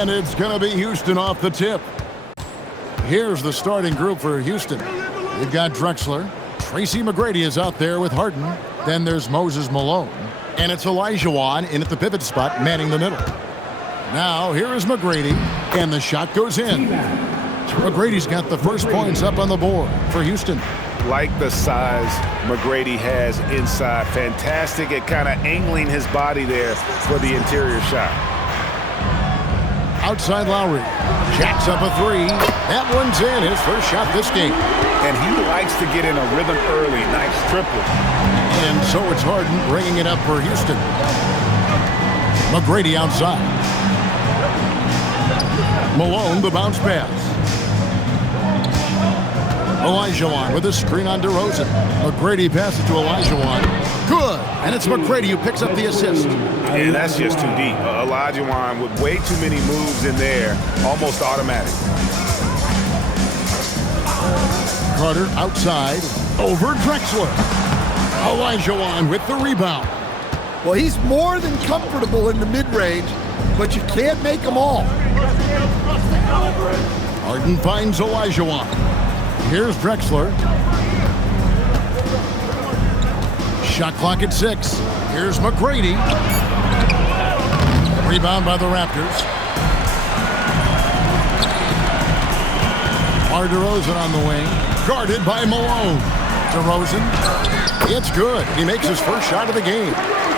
And it's going to be Houston off the tip. Here's the starting group for Houston. We've got Drexler. Tracy McGrady is out there with Harden. Then there's Moses Malone. And it's Olajuwon in at the pivot spot, manning the middle. Now, here is McGrady, and the shot goes in. McGrady's got the first points up on the board for Houston. Like the size McGrady has inside. Fantastic at kind of angling his body there for the interior shot. Outside Lowry. Jacks up a three. That one's in. His first shot this game. And he likes to get in a rhythm early. Nice triple. And so it's Harden bringing it up for Houston. McGrady outside. Malone, the bounce pass. Olajuwon with a screen on DeRozan. McGrady passes to Olajuwon. Good. And it's McGrady who picks up the assist. And that's just too deep. Olajuwon with way too many moves in there. Almost automatic. Carter outside. Over Drexler. Olajuwon with the rebound. Well, he's more than comfortable in the mid-range, but you can't make them all. Harden finds Olajuwon. Here's Drexler. Shot clock at 6. Here's McGrady. Rebound by the Raptors. DeRozan on the wing. Guarded by Malone. DeRozan. It's good. He makes his first shot of the game.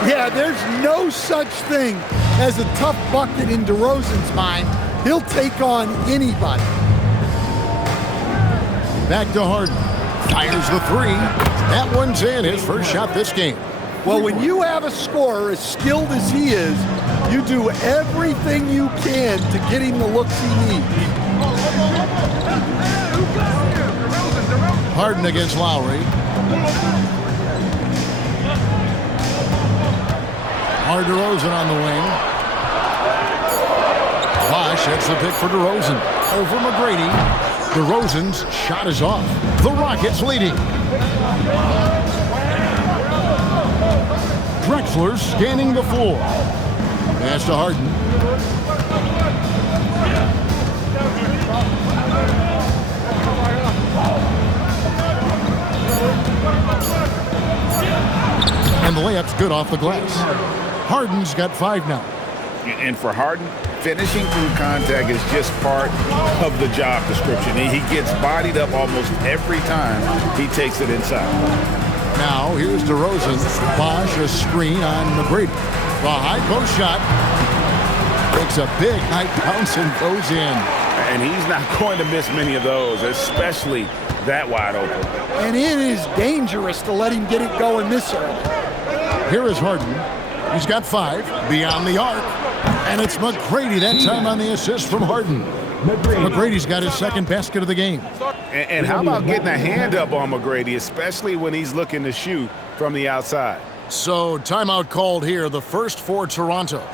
Yeah, there's no such thing as a tough bucket in DeRozan's mind. He'll take on anybody. Back to Harden. Fires the three. That one's in. His first shot this game. Well, when you have a scorer as skilled as he is, you do everything you can to get him the looks he needs. Harden against Lowry. DeRozan on the wing. Bosh hits the pick for DeRozan. Over McGrady. DeRozan's shot is off. The Rockets leading. Drexler scanning the floor. Pass to Harden. And the layup's good off the glass. Harden's got 5 now. And for Harden, finishing through contact is just part of the job description. He gets bodied up almost every time he takes it inside. Now, here's DeRozan. Bosh, a screen on McGrady. The high post shot. Makes a big high bounce and goes in. And he's not going to miss many of those, especially that wide open. And it is dangerous to let him get it going this early. Here is Harden. He's got 5 beyond the arc. And it's McGrady that time on the assist from Harden. McGrady's got his second basket of the game. And how about getting a hand up on McGrady, especially when he's looking to shoot from the outside? So, timeout called here, the first for Toronto.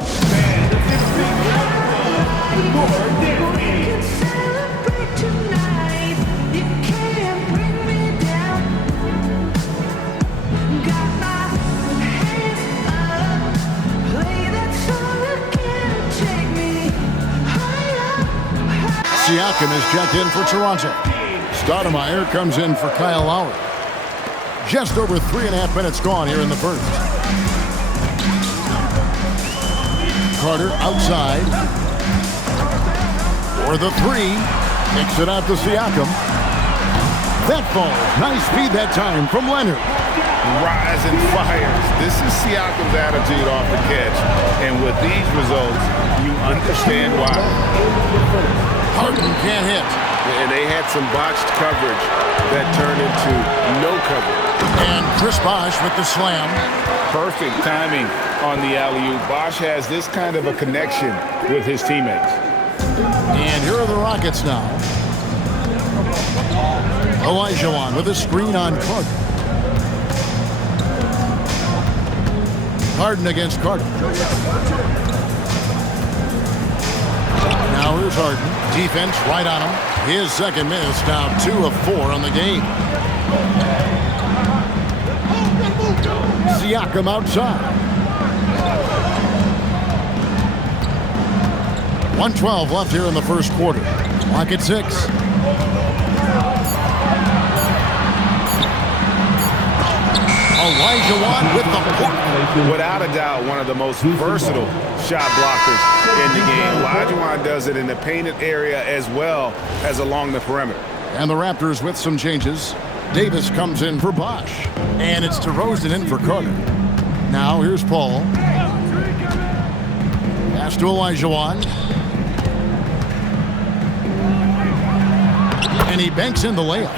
Siakam is checked in for Toronto. Stoudemire comes in for Kyle Lowry. Just over 3.5 minutes gone here in the first. Carter outside. For the 3. Kicks it out to Siakam. That falls. Nice feed that time from Leonard. Rise and fires. This is Siakam's attitude off the catch. And with these results, you understand why. Harden can't hit. And they had some botched coverage that turned into no coverage. And Chris Bosh with the slam. Perfect timing on the alley-oop. Bosh has this kind of a connection with his teammates. And here are the Rockets now. Olajuwon with a screen on Carter. Harden against Carter. Now here's Harden. Defense right on him. His second miss, now 2 of 4 on the game. Siakam outside. 1:12 left here in the first quarter. Clock at 6. Olajuwon with the block. Without a doubt, one of the most versatile shot blockers in the game. Olajuwon does it in the painted area as well as along the perimeter. And the Raptors with some changes. Davis comes in for Bosh. And it's DeRozan in for Carter. Now here's Paul. Pass to Olajuwon. And he banks in the layup.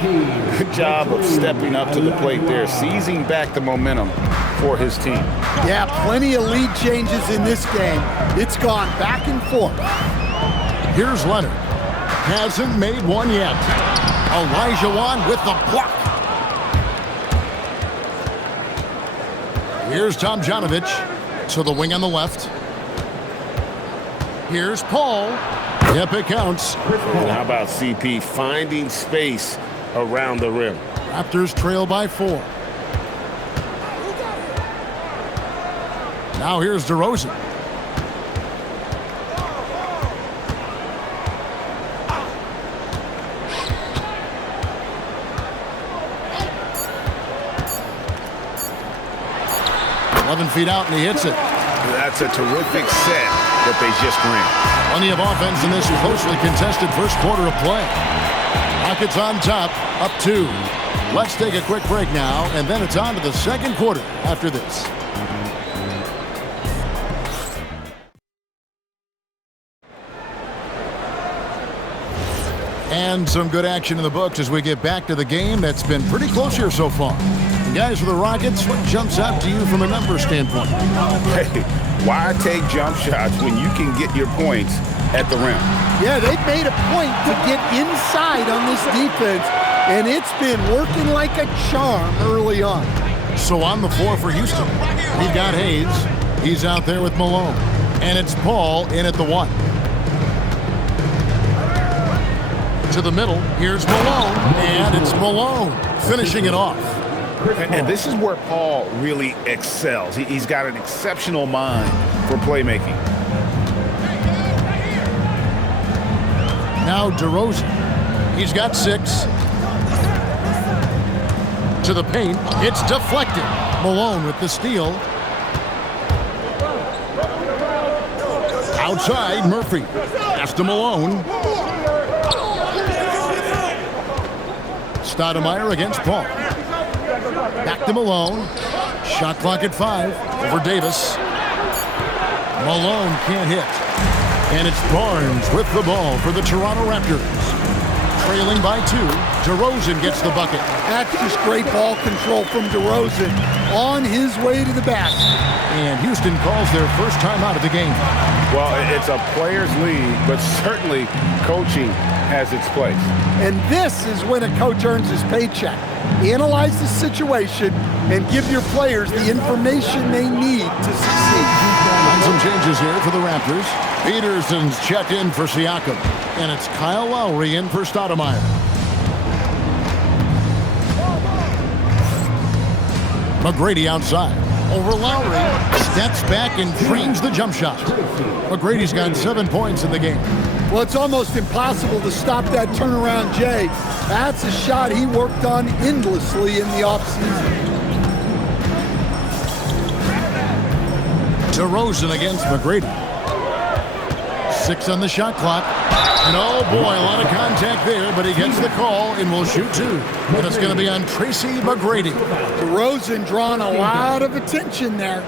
Good job of stepping up to the plate there, seizing back the momentum for his team. Yeah, plenty of lead changes in this game. It's gone back and forth. Here's Leonard. Hasn't made one yet. Olajuwon with the block. Here's Tomjanovich to the wing on the left. Here's Paul. Yep, it counts. And how about CP finding space around the rim? Raptors trail by 4. Now here's DeRozan. Feet out and he hits it. That's a terrific set that they just ran. Plenty of offense in this closely contested first quarter of play. Rockets on top, up 2. Let's take a quick break now, and then it's on to the second quarter after this. And some good action in the books as we get back to the game that's been pretty close here so far. And guys, for the Rockets, what jumps out to you from a numbers standpoint? Hey, why take jump shots when you can get your points at the rim? Yeah, they've made a point to get inside on this defense, and it's been working like a charm early on. So on the floor for Houston, we've got Hayes. He's out there with Malone. And it's Paul in at the 1. To the middle, here's Malone, and it's Malone finishing it off. And this is where Paul really excels. He's got an exceptional mind for playmaking. Now DeRozan. He's got 6. To the paint. It's deflected. Malone with the steal. Outside, Murphy. Pass to Malone. Stoudemire against Paul. Back to Malone. Shot clock at 5. Over Davis. Malone can't hit. And it's Barnes with the ball for the Toronto Raptors. Trailing by 2. DeRozan gets the bucket. That's just great ball control from DeRozan on his way to the basket. And Houston calls their first time out of the game. Well, it's a player's league, but certainly coaching has its place. And this is when a coach earns his paycheck. Analyze the situation and give your players the information they need to succeed. And some changes here for the Raptors. Peterson's checked in for Siakam. And it's Kyle Lowry in for Stoudemire. McGrady outside. Over Lowry. Steps back and frames the jump shot. McGrady's got 7 points in the game. Well, it's almost impossible to stop that turnaround, Jay. That's a shot he worked on endlessly in the offseason. DeRozan against McGrady. 6 on the shot clock. And oh boy, a lot of contact there, but he gets the call and will shoot 2. And it's going to be on Tracy McGrady. DeRozan drawing a lot of attention there.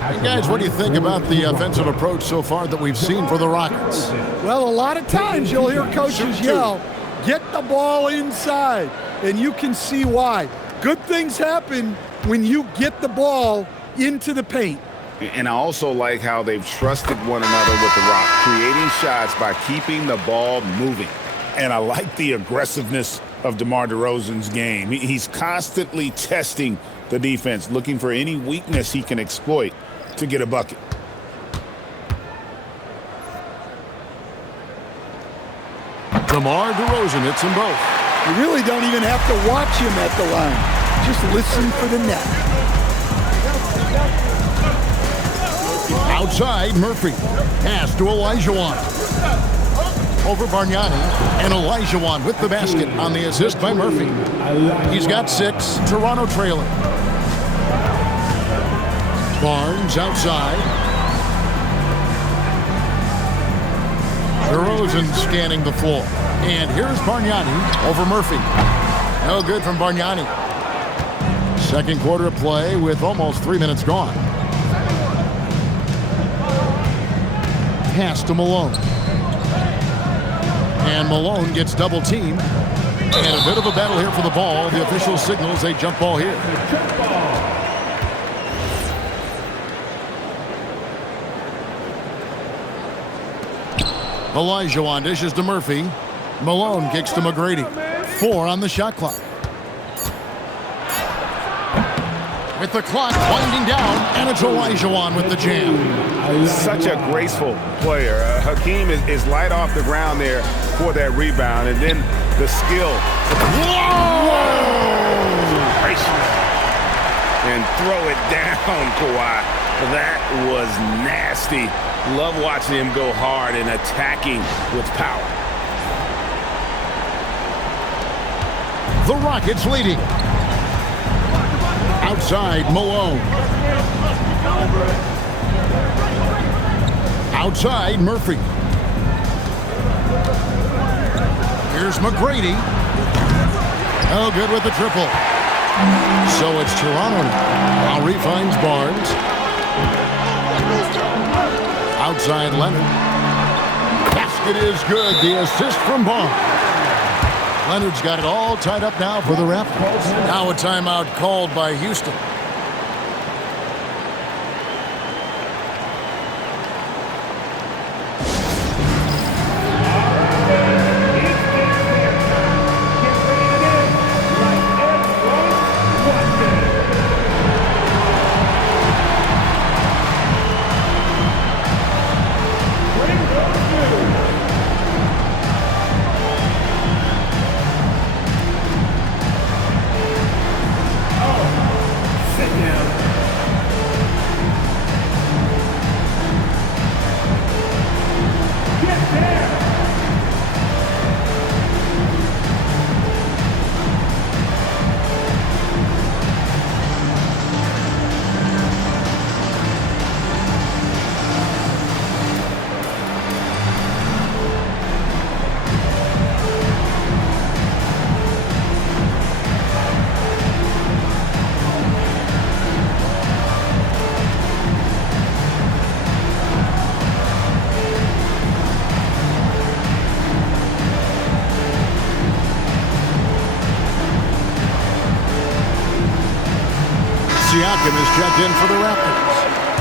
And guys, what do you think about the offensive approach so far that we've seen for the Rockets? Well, a lot of times you'll hear coaches yell, get the ball inside, and you can see why. Good things happen when you get the ball into the paint. And I also like how they've trusted one another with the rock, creating shots by keeping the ball moving. And I like the aggressiveness of DeMar DeRozan's game. He's constantly testing the defense, looking for any weakness he can exploit to get a bucket. DeMar DeRozan hits them both. You really don't even have to watch him at the line. Just listen for the net. Outside, Murphy. Pass to Olajuwon. Over Bargnani, and Olajuwon with the basket on the assist by Murphy. He's got 6, Toronto trailing. Barnes outside. DeRozan scanning the floor. And here's Bargnani over Murphy. No good from Bargnani. Second quarter of play with almost 3 minutes gone. Pass to Malone. And Malone gets double teamed. And a bit of a battle here for the ball. The official signals a jump ball here. Olajuwon dishes to Murphy. Malone kicks to McGrady. 4 on the shot clock. With the clock winding down, and it's Olajuwon with the jam. Such a graceful player. Hakeem is light off the ground there for that rebound, and then the skill. Whoa! And throw it down, Kawhi. That was nasty. Love watching him go hard and attacking with power. The Rockets leading. Outside, Malone. Outside, Murphy. Here's McGrady. Oh, good with the triple. So it's Toronto now. Lowry finds Barnes. Outside, Leonard. Basket is good. The assist from Barnes. Leonard's got it all tied up now for the Raptors. Now a timeout called by Houston. Siakam is checked in for the Raptors.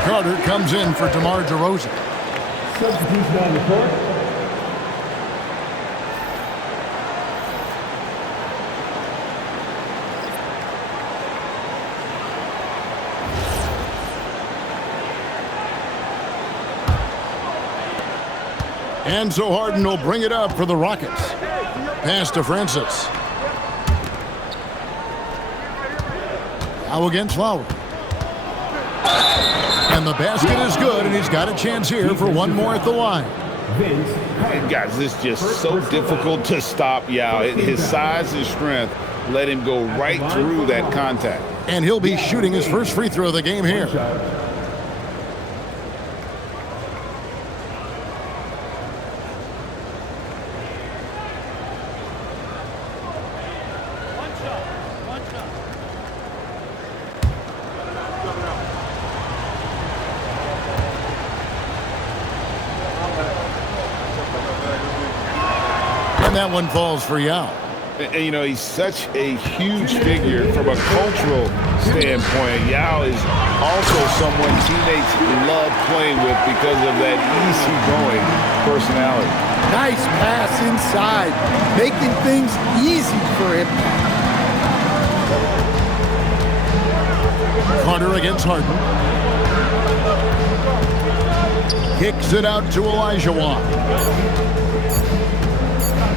Carter comes in for DeMar DeRozan. Substitution on the court. And so Harden will bring it up for the Rockets. Pass to Francis. Now against Lowry. And the basket is good, and he's got a chance here for one more at the line. And guys, this is just so difficult to stop Yao. His size and strength let him go right through that contact. And he'll be shooting his first free throw of the game here. That one falls for Yao. And, you know, he's such a huge figure from a cultural standpoint. Yao is also someone teammates love playing with because of that easygoing personality. Nice pass inside, making things easy for him. Carter against Harden. Kicks it out to Olajuwon.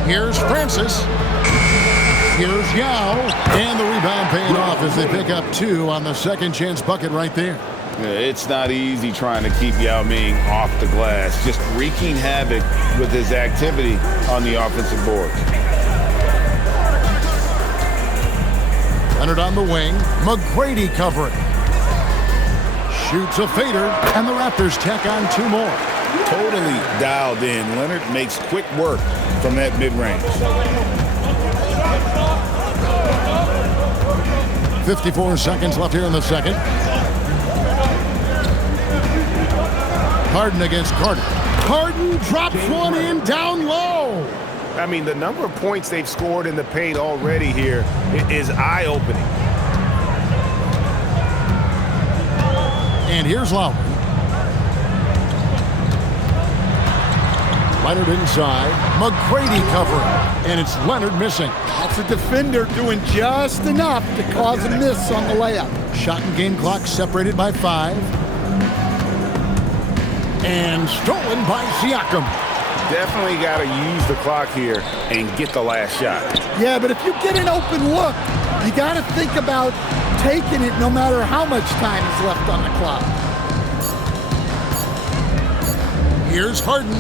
Here's Francis. Here's Yao. And the rebound paying off as they pick up 2 on the second chance bucket right there. It's not easy trying to keep Yao Ming off the glass, just wreaking havoc with his activity on the offensive board. Leonard on the wing. McGrady covering. Shoots a fader, and the Raptors tack on 2 more. Totally dialed in. Leonard makes quick work from that mid-range. 54 seconds left here in the second. Harden against Carter. Harden drops one in down low. I mean, the number of points they've scored in the paint already here is eye-opening. And here's Lowry. Leonard inside. McGrady covering. And it's Leonard missing. That's a defender doing just enough to cause a miss on the layup. Shot and game clock separated by 5. And stolen by Siakam. Definitely got to use the clock here and get the last shot. Yeah, but if you get an open look, you got to think about taking it no matter how much time is left on the clock. Here's Harden.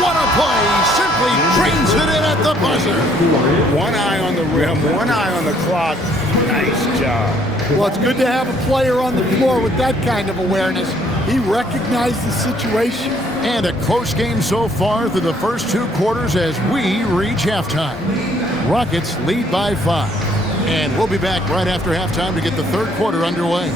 What a play. Simply drains it in at the buzzer. One eye on the rim, one eye on the clock. Nice job. Well, it's good to have a player on the floor with that kind of awareness. He recognized the situation. And a close game so far through the first 2 quarters as we reach halftime. Rockets lead by 5. And we'll be back right after halftime to get the 3rd quarter underway.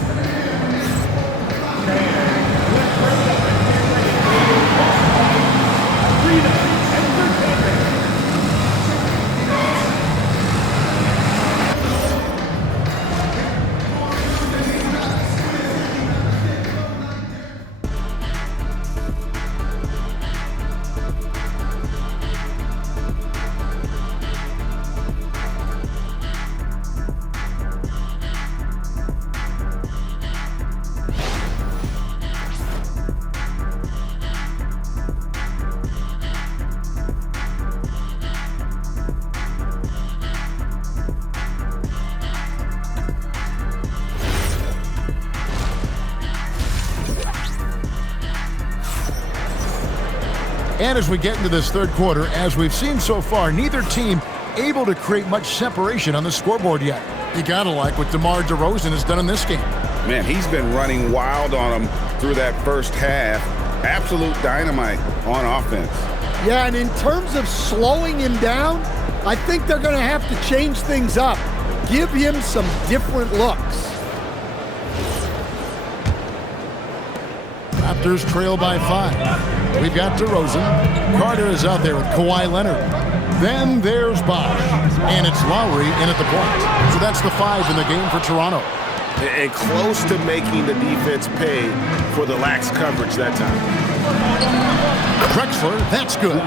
And as we get into this 3rd quarter, as we've seen so far, neither team able to create much separation on the scoreboard yet. You gotta like what DeMar DeRozan has done in this game. Man, he's been running wild on him through that first half. Absolute dynamite on offense. Yeah, and in terms of slowing him down, I think they're going to have to change things up. Give him some different looks. Raptors trail by 5. We've got DeRozan. Carter is out there with Kawhi Leonard. Then there's Bosh. And it's Lowry in at the point. So that's the 5 in the game for Toronto. And close to making the defense pay for the lax coverage that time. Drexler, that's good.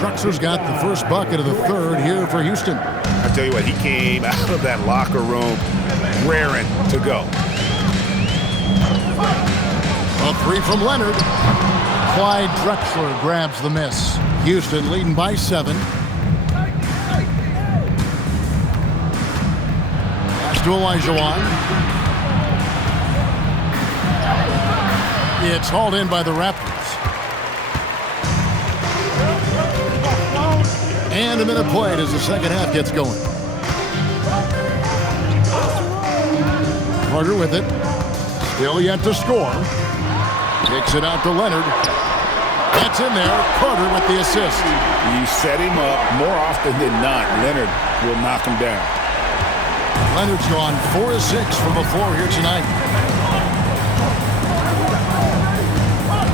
Drexler's got the first bucket of the 3rd here for Houston. I tell you what, he came out of that locker room raring to go. A 3 from Leonard. Clyde Drexler grabs the miss. Houston leading by 7. Pass to Olajuwon. It's hauled in by the Raptors. And a minute played as the second half gets going. Carter with it. Still yet to score. Kicks it out to Leonard. That's in there. Carter with the assist. You set him up more often than not. Leonard will knock him down. Leonard's gone 4 of 6 from the floor here tonight.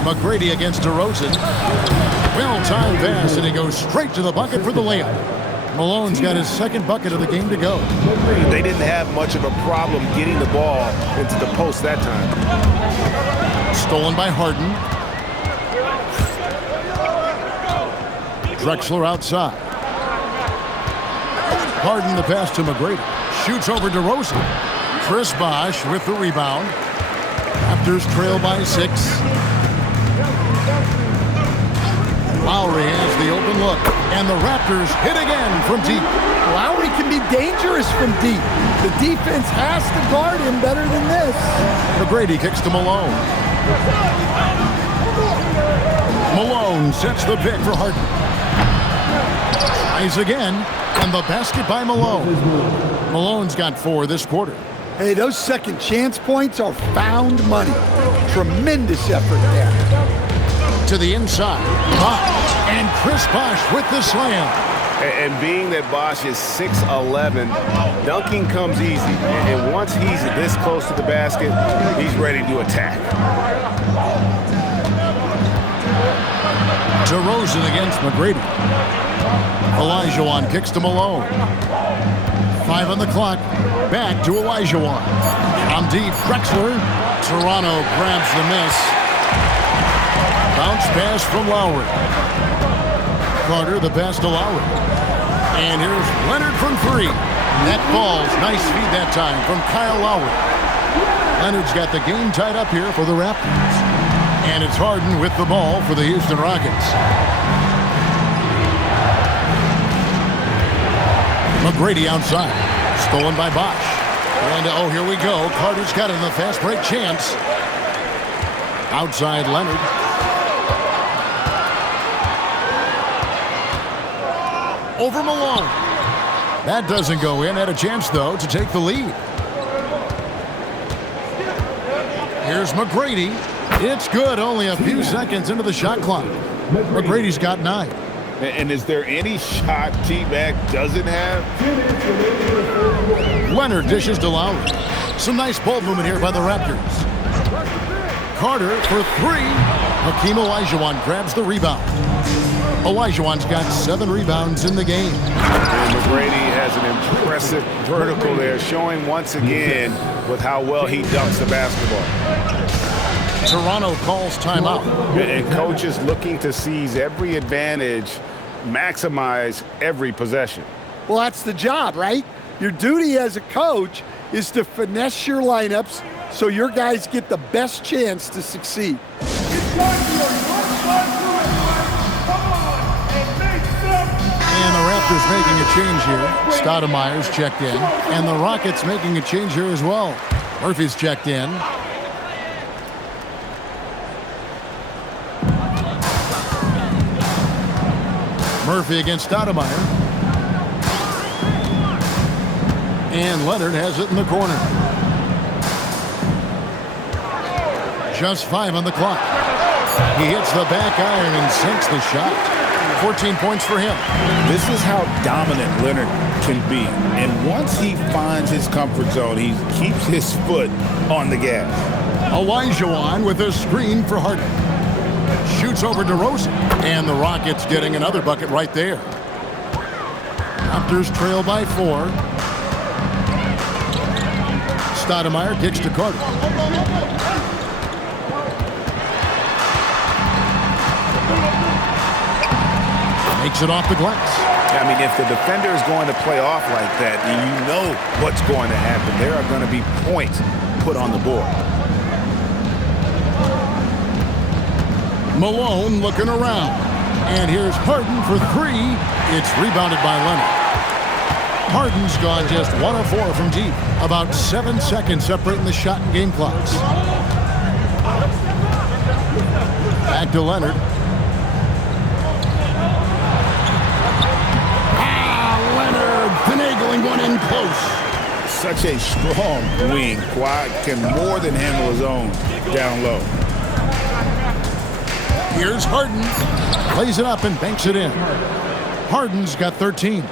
McGrady against DeRozan. Well-timed pass, and he goes straight to the bucket for the layup. Malone's got his 2nd bucket of the game to go. They didn't have much of a problem getting the ball into the post that time. Stolen by Harden. Drexler outside. Harden the pass to McGrady. Shoots over DeRozan. Chris Bosh with the rebound. Raptors trail by 6. Lowry has the open look, and the Raptors hit again from deep. Lowry can be dangerous from deep. The defense has to guard him better than this. McGrady kicks to Malone. Malone sets the pick for Harden. Tries again, and the basket by Malone. Malone's got 4 this quarter. Hey, those second chance points are found money. Tremendous effort there. To the inside, Bosh, and Chris Bosh with the slam. And being that Bosh is 6'11", dunking comes easy. And once he's this close to the basket, he's ready to attack. DeRozan against McGrady. Olajuwon kicks to Malone. 5 on the clock. Back to Olajuwon. From deep, Drexler. Toronto grabs the miss. Bounce pass from Lowry. Carter the pass to Lowry. And here's Leonard from 3. That falls. Nice feed that time from Kyle Lowry. Leonard's got the game tied up here for the Raptors. And it's Harden with the ball for the Houston Rockets. McGrady outside. Stolen by Bosh. And oh, here we go. Carter's got it in the fast break chance. Outside Leonard. Over Malone. That doesn't go in. Had a chance, though, to take the lead. Here's McGrady. It's good. Only a few seconds into the shot clock. McGrady's got 9. And is there any shot T-Mac doesn't have? Leonard dishes to Lowry. Some nice ball movement here by the Raptors. Carter for 3. Hakeem Olajuwon grabs the rebound. Olajuwon's got 7 rebounds in the game. And McGrady has an impressive vertical there, showing once again with how well he dunks the basketball. Toronto calls timeout. And coach is looking to seize every advantage, maximize every possession. Well, that's the job, right? Your duty as a coach is to finesse your lineups so your guys get the best chance to succeed. And the Raptors making a change here. Stoudemire's checked in. And the Rockets making a change here as well. Murphy's checked in. Murphy against Stoudemire. And Leonard has it in the corner. Just 5 on the clock. He hits the back iron and sinks the shot. 14 points for him. This is how dominant Leonard can be. And once he finds his comfort zone, he keeps his foot on the gas. Olajuwon with a screen for Harden. Shoots over DeRozan. And the Rockets getting another bucket right there. Raptors trail by 4. Stoudemire kicks to Carter. Makes it off the glass. I mean, if the defender is going to play off like that, then you know what's going to happen. There are going to be points put on the board. Malone looking around. And here's Harden for 3. It's rebounded by Leonard. Harden's gone just 1 of 4 from deep. About 7 seconds separating the shot and game clocks. Back to Leonard. Leonard finagling one in close. Such a strong wing. Kawhi can more than handle his own down low. Here's Harden. Plays it up and banks it in. Harden's got 13.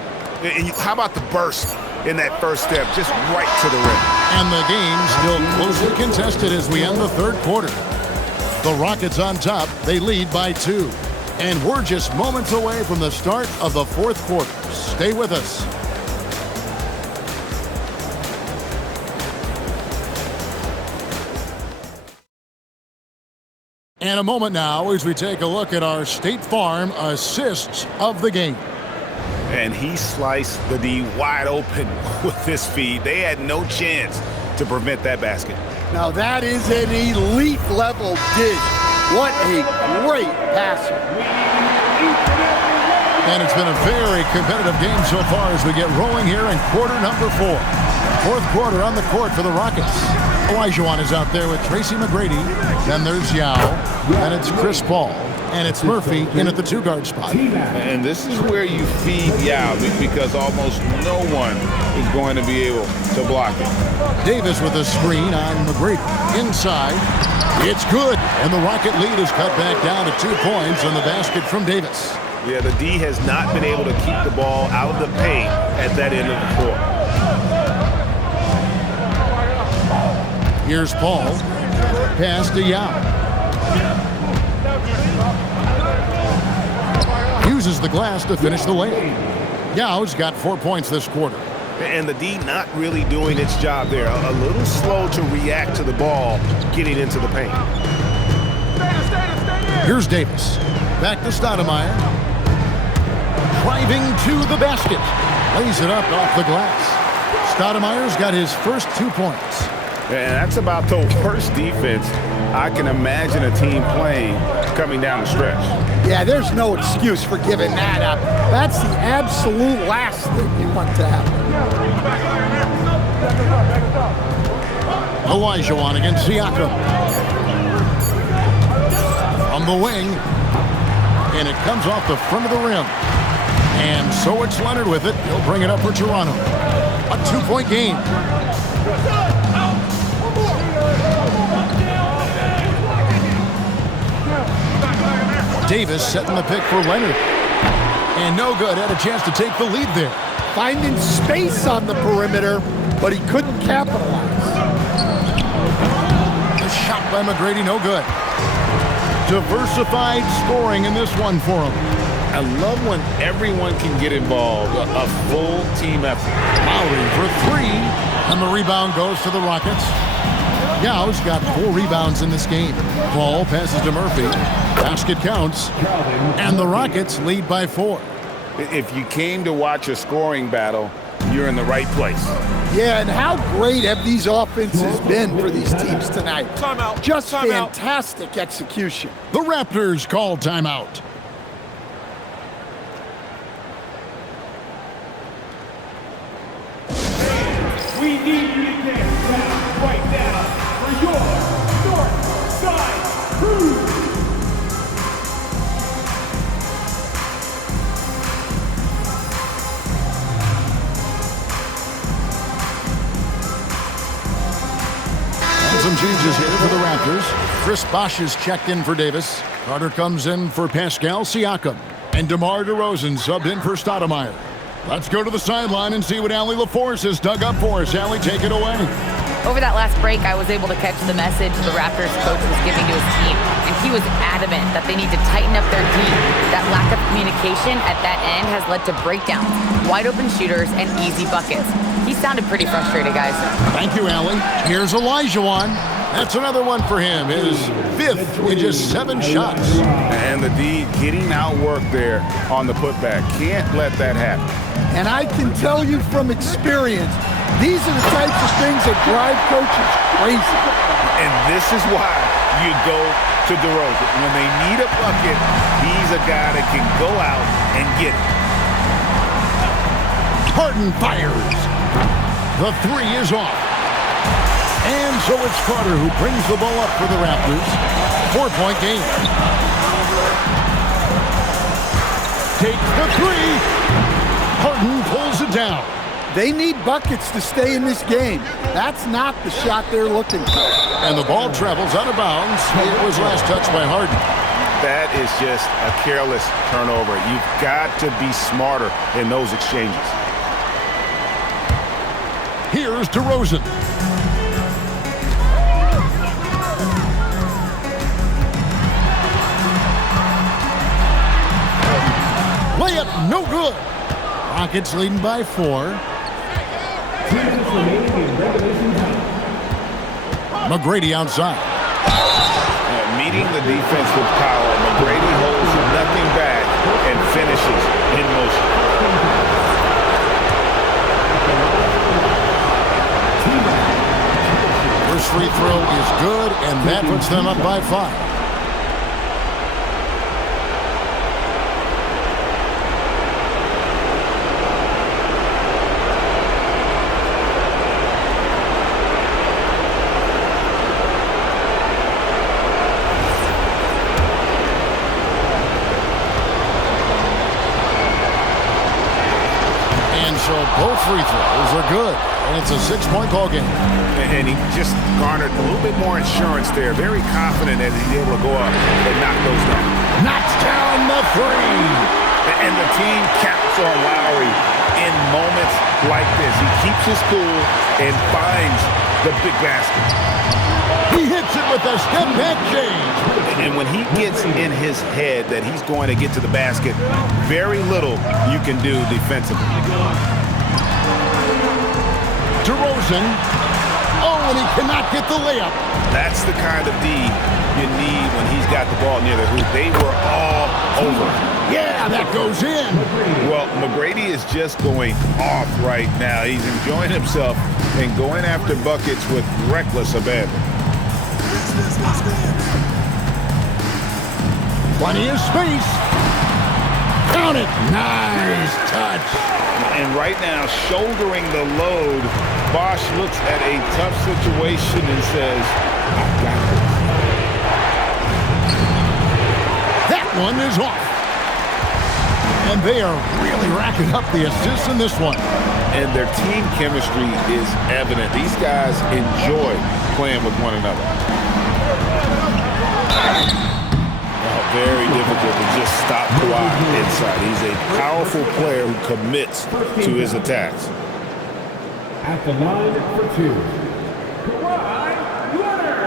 And how about the burst in that first step, just right to the rim. And the game still closely contested as we end the third quarter. The Rockets on top. They lead by 2. And we're just moments away from the start of the fourth quarter. Stay with us. And a moment now as we take a look at our State Farm assists of the game. And he sliced the D wide open with this feed. They had no chance to prevent that basket. Now that is an elite level dig. What a great passer. And it's been a very competitive game so far as we get rolling here in quarter number 4. Fourth quarter on the court for the Rockets. Olajuwon is out there with Tracy McGrady. Then there's Yao. And it's Chris Paul. And it's Murphy in at the 2-guard spot. And this is where you feed Yao because almost no one is going to be able to block it. Davis with a screen on McGrady. Inside. It's good. And the Rocket lead is cut back down to 2 points on the basket from Davis. Yeah, the D has not been able to keep the ball out of the paint at that end of the court. Here's Paul. Pass to Yao. Uses the glass to finish the layup. Yao's got 4 points this quarter. And the D not really doing its job there. A little slow to react to the ball getting into the paint. Here's Davis. Back to Stoudemire. Driving to the basket. Lays it up off the glass. Stoudemire's got his first 2 points. And that's about the worst defense I can imagine a team playing coming down the stretch. Yeah, there's no excuse for giving that up. That's the absolute last thing you want to happen. Olajuwon against Siakam. From the wing. And it comes off the front of the rim. And so it's Leonard with it. He'll bring it up for Toronto. A 2-point game. Davis setting the pick for Leonard. And no good. Had a chance to take the lead there. Finding space on the perimeter, but he couldn't capitalize. The shot by McGrady, no good. Diversified scoring in this one for him. I love when everyone can get involved, a full team effort. Lowry for 3, and the rebound goes to the Rockets. Yao's got 4 rebounds in this game. Paul passes to Murphy. Basket counts, and the Rockets lead by 4. If you came to watch a scoring battle, you're in the right place. Yeah, and how great have these offenses been for these teams tonight? Timeout. Just Timeout. fantastic execution. The Raptors call timeout. We need you to get down right now for your North Side Crew. And some changes here for the Raptors. Chris Bosh is checked in for Davis. Carter comes in for Pascal Siakam. And DeMar DeRozan subbed in for Stoudemire. Let's go to the sideline and see what Allie LaForce has dug up for us. Allie, take it away. Over that last break, I was able to catch the message the Raptors coach was giving to his team, and he was adamant that they need to tighten up their D. That lack of communication at that end has led to breakdowns, wide open shooters, and easy buckets. He sounded pretty frustrated, guys. Thank you, Allie. Here's Olajuwon. That's another one for him. His 5th in just 7 shots. And the D getting outworked there on the putback. Can't let that happen. And I can tell you from experience, these are the types of things that drive coaches crazy. And this is why you go to DeRozan. When they need a bucket, he's a guy that can go out and get it. Harden fires. The 3 is off. And so it's Carter who brings the ball up for the Raptors. 4-point game. Takes the 3. Harden pulls it down. They need buckets to stay in this game. That's not the shot they're looking for. And the ball travels out of bounds. It was last touched by Harden. That is just a careless turnover. You've got to be smarter in those exchanges. Here's DeRozan. Layup, no good. Rockets leading by 4. McGrady outside. Meeting the defense with power, McGrady holds nothing back and finishes in motion. First free throw is good, and that puts them up by 5. Both free throws are good, and it's a 6-point ball game. And he just garnered a little bit more insurance there. Very confident that he's able to go up and knock those down. Knocks down the three. And the team counts on Lowry in moments like this. He keeps his cool and finds the big basket. He hits it with a step-back change. And when he gets in his head that he's going to get to the basket, very little you can do defensively. DeRozan. Oh, and he cannot get the layup. That's the kind of D you need when he's got the ball near the hoop. They were all over. Yeah, that goes in. Well, McGrady is just going off right now. He's enjoying himself and going after buckets with reckless abandon. Plenty of space. Count it. Nice touch. And right now, shouldering the load, Bosh looks at a tough situation and says, I've got this. That one is off. And they are really racking up the assists in this one. And their team chemistry is evident. These guys enjoy playing with one another. Very difficult to just stop Kawhi inside. He's a powerful player who commits to his attacks. At the line for two, Kawhi Leonard.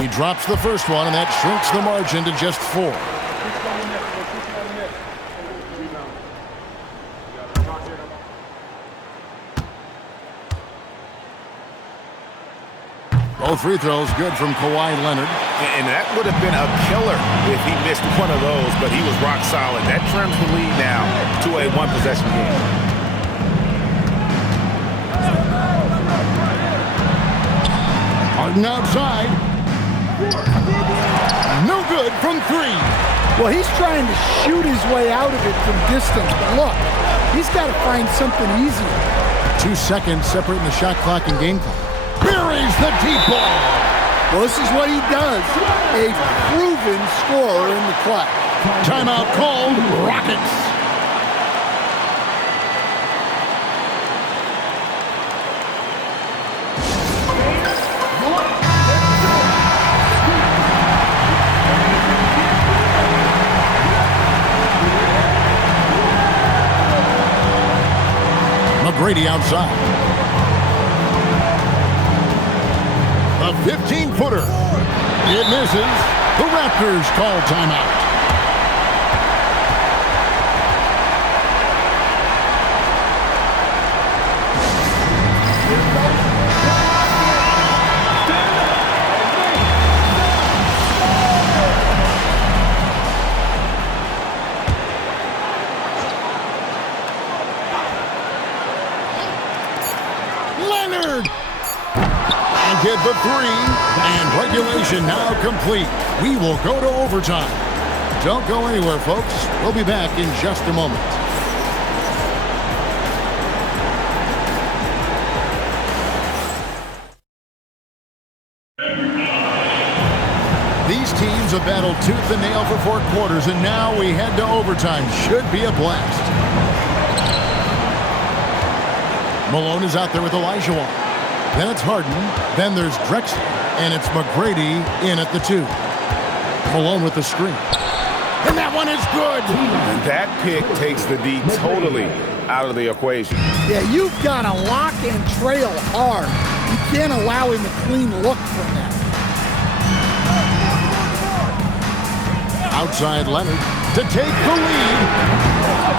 He drops the first one, and that shrinks the margin to just 4. Both free throws good from Kawhi Leonard. And that would have been a killer if he missed one of those, but he was rock solid. That trims the lead now to a one-possession game. Harden outside. No good from 3. Well, he's trying to shoot his way out of it from distance, but look, he's got to find something easier. 2 seconds separating the shot clock and game clock. Buries the deep ball. Well, this is what he does. A proven scorer in the clutch. Timeout called. Rockets. McGrady outside. A 15-footer. It misses. The Raptors call timeout. Leonard! And get the 3. And regulation now complete. We will go to overtime. Don't go anywhere, folks. We'll be back in just a moment. These teams have battled tooth and nail for 4 quarters, and now we head to overtime. Should be a blast. Malone is out there with Olajuwon. Then it's Harden. Then there's Drexler. And it's McGrady in at the 2. Malone with the screen. And that one is good. And that pick takes the D totally out of the equation. Yeah, you've got to lock and trail hard. You can't allow him a clean look from that. Outside Leonard to take the lead.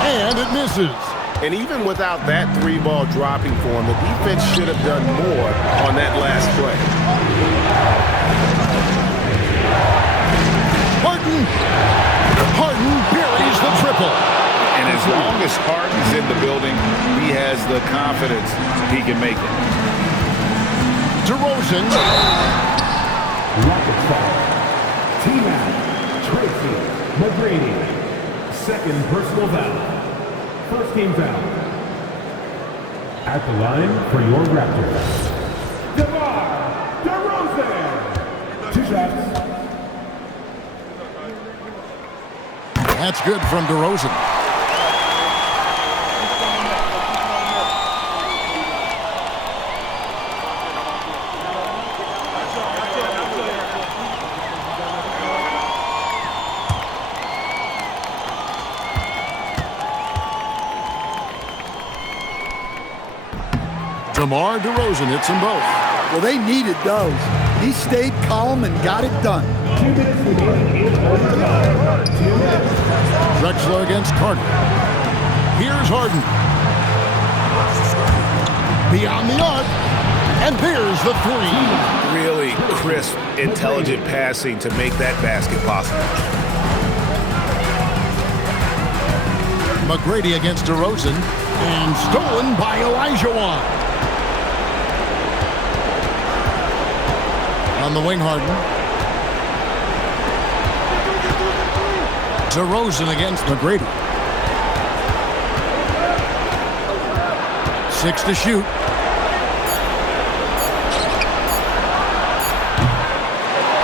And it misses. And even without that 3-ball dropping for him, the defense should have done more on that last play. Harden buries the triple. And as long as Harden's in the building, he has the confidence he can make it. DeRozan. T-Mac, Tracy McGrady. Second personal foul. First team foul. At the line for your Raptors, DeMar DeRozan. 2 shots. That's good from DeRozan. DeMar DeRozan hits them both. Well, they needed those. He stayed calm and got it done. 2 minutes remaining in the quarter. 2 minutes. Drexler against Carter. Here's Harden. Beyond the arc. And there's the three. Really crisp, intelligent passing to make that basket possible. McGrady against DeRozan. And stolen by Olajuwon. On the wing, Harden. DeRozan against McGrady. 6 to shoot.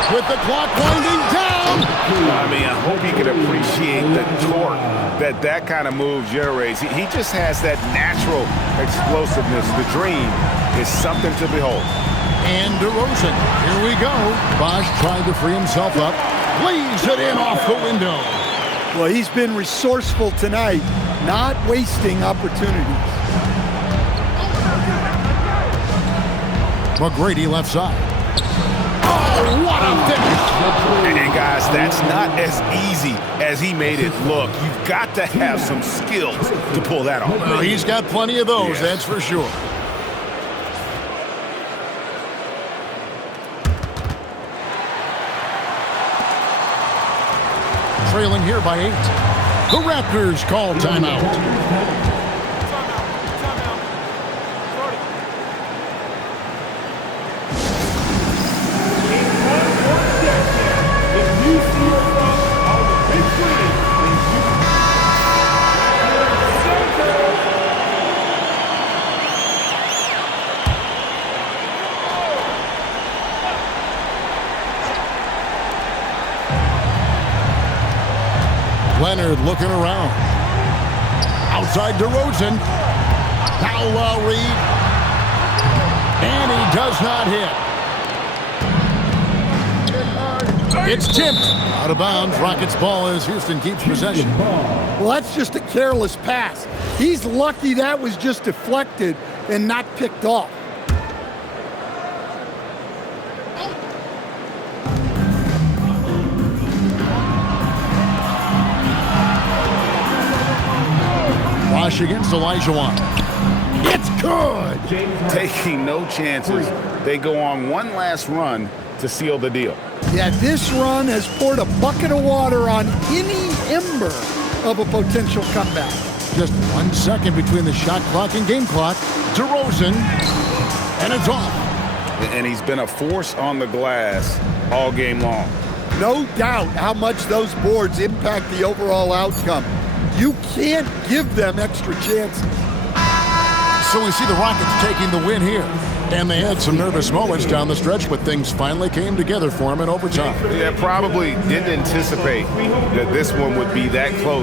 With the clock winding down. I mean, I hope you can appreciate the torque that kind of move generates. He just has that natural explosiveness. The dream is something to behold. And DeRozan, here we go. Bosh trying to free himself up. Leaves it in off the window. Well, he's been resourceful tonight, not wasting opportunities. McGrady left side. Oh, what a finish. And guys, that's not as easy as he made it look. You've got to have some skills to pull that off. Well, he's got plenty of those, that's for sure. Trailing here by 8. The Raptors call timeout. Leonard looking around. Outside DeRozan. Now Lowry. And he does not hit. It's tipped. Out of bounds. Rockets ball as Houston keeps possession. Well, that's just a careless pass. He's lucky that was just deflected and not picked off. Bosh against Olajuwon. It's good. Taking no chances. They go on one last run to seal the deal. Yeah, this run has poured a bucket of water on any ember of a potential comeback. Just 1 second between the shot clock and game clock. DeRozan, and it's off. And he's been a force on the glass all game long. No doubt how much those boards impact the overall outcome. You can't give them extra chances. So we see the Rockets taking the win here. And they had some nervous moments down the stretch, but things finally came together for them in overtime. Yeah, probably didn't anticipate that this one would be that close.